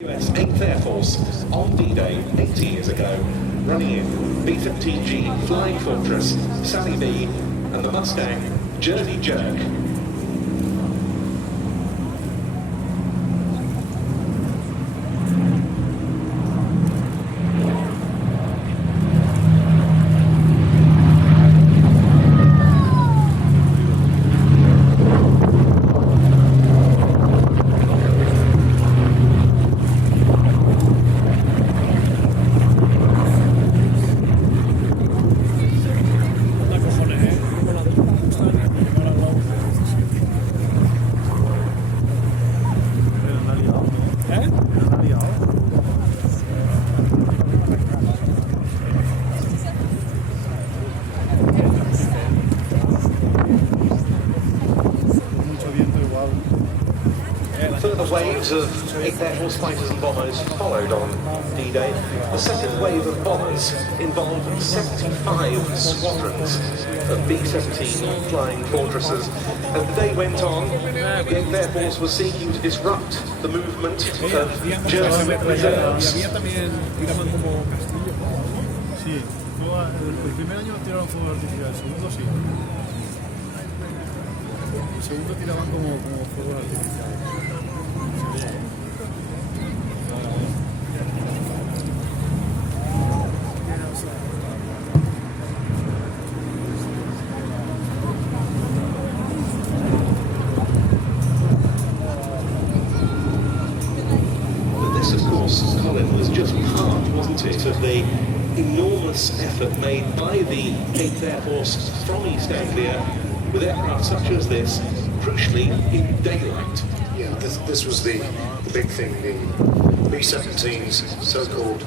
US 8th Air Force on D-Day 80 years ago, running in B-17G Flying Fortress, Sally B, and the Mustang Jersey Jerk. Further waves of 8th Air Force fighters and bombers followed on D-Day. The second wave of bombers involved 75 squadrons of B-17 Flying Fortresses. As the day went on, the 8th Air Force was seeking to disrupt the movement of German reserves. El primer año tiraron fuego artificial, el segundo sí. El segundo tiraban como fuego artificial. This, of course, Colin, was just part, wasn't it, of the enormous effort made by the 8th Air Force from East Anglia with aircraft such as this, crucially in daylight. Yeah, this was the big thing, the B-17s, so-called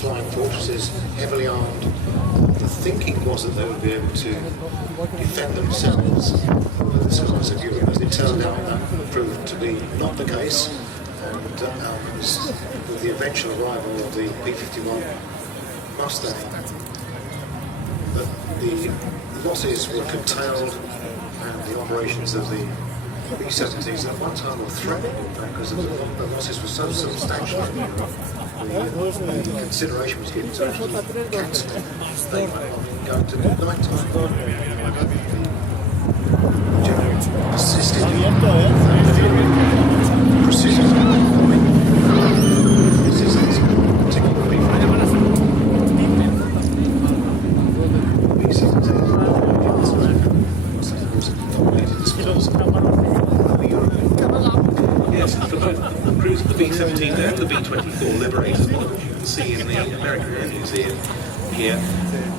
flying fortresses, heavily armed. The thinking was that they would be able to defend themselves over the skies of Europe. As it turned out, that proved to be not the case. And with the eventual arrival of the P-51 Mustang, the losses were curtailed, and the operations of the B-17s at one time were threatened, in fact, because the losses were so substantial in Europe. The consideration was given to actually cancel. They were going to night time. The general persisted precision. This is particularly Yes, for both the crews of the B-17 and the B-24 Liberators, which you can see in the American Air Museum here,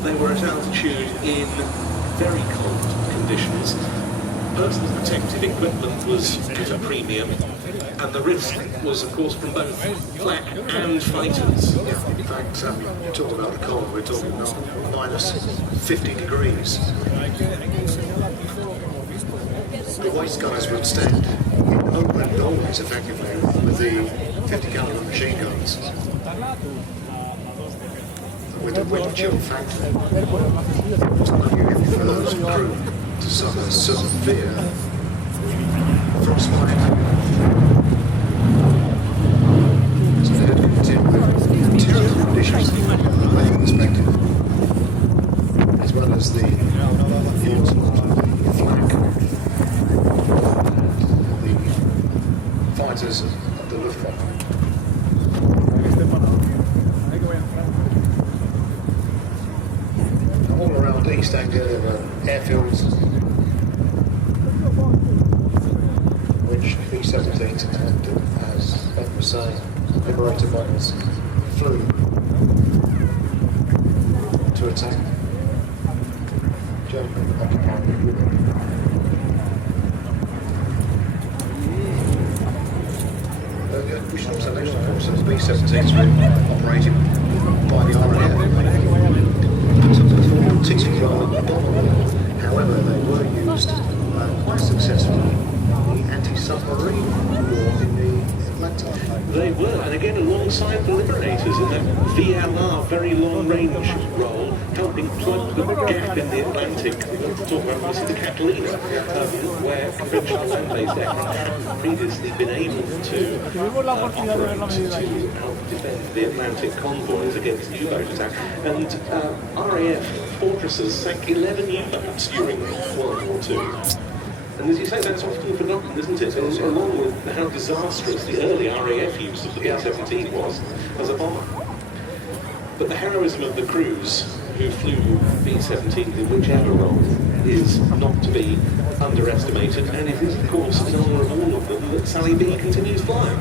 they were at altitude in very cold conditions. Personal protective equipment was at a premium, and the risk was, of course, from both flak and fighters. Yeah, in fact, you talk about the cold, we're talking about minus 50 degrees. The white skies would stand in open doorways, effectively, with the 50 caliber machine guns. With the wind chill factor, it's not unusual for those crew to suffer severe frostbite. So they had to contend with terrible conditions from a weather perspective, as well as the flak, the fighters of the Luftwaffe. All around East Anglia there were airfields which B-17s and, as Ben was saying, Liberator bombers flew to attack German occupied Europe. We should also mention, of course, that the B-17s were operated by the RAF. Particularly rather bombable. However, they were used quite successfully in the anti-submarine war in the They were, and again alongside the Liberators in that VLR, very long-range role, helping plug the gap in the Atlantic. We want to talk about obviously the Catalina, where conventional land-based aircraft had previously been able to operate to help defend the Atlantic convoys against U-boat attack. And RAF fortresses sank 11 U-boats during World War II. And as you say, that's often forgotten, isn't it? Along with how disastrous the early RAF use of the B-17 was as a bomber. But the heroism of the crews who flew B-17s in whichever role is not to be underestimated, and it is, of course, in honour of all of them that Sally B continues flying.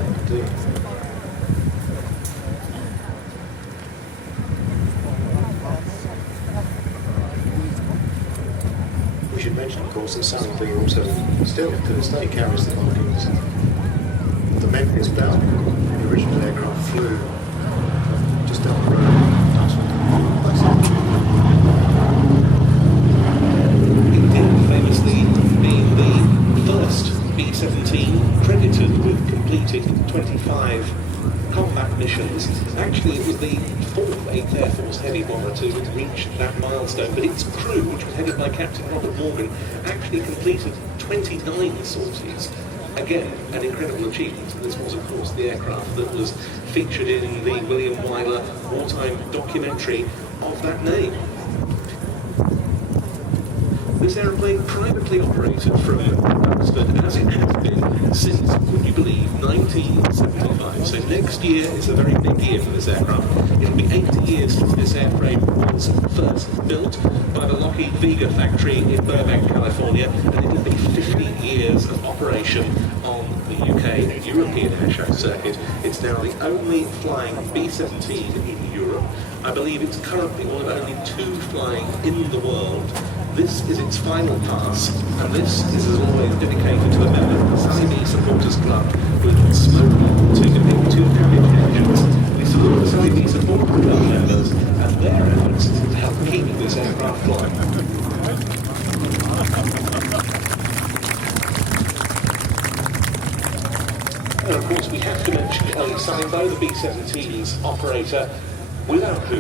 We should mention, of course, that Sally B also still to this day carries the markings. The Memphis Bell, the original aircraft, flew just down the road. It did famously being the first B-17 credited with completed 25 combat missions. Actually, it was the 4th 8th Air Force heavy bomber to reach that milestone, but its crew, which was headed by Captain Robert Morgan, actually completed 29 sorties. Again, an incredible achievement. This was, of course, the aircraft that was featured in the William Wyler wartime documentary of that name. This aeroplane privately operated from Duxford, as it has been since, would you believe, 1975. So next year is a very big year for this aircraft. It'll be 80 years since this airframe was first built by the Lockheed Vega factory in Burbank, California, and it'll be 50 years of operation on the UK and European airshow circuit. It's now the only flying B-17 in Europe. I believe it's currently one of only 2 flying in the world. This is its final pass, and this is, as always, dedicated to a member of the Sally B Supporters Club with smoke to depict 2 damaged engines. We salute the Sally B Supporters Club members and their efforts to help keep this aircraft flying. And of course, we have to mention Ellie Simbo, the B-17's operator, without whom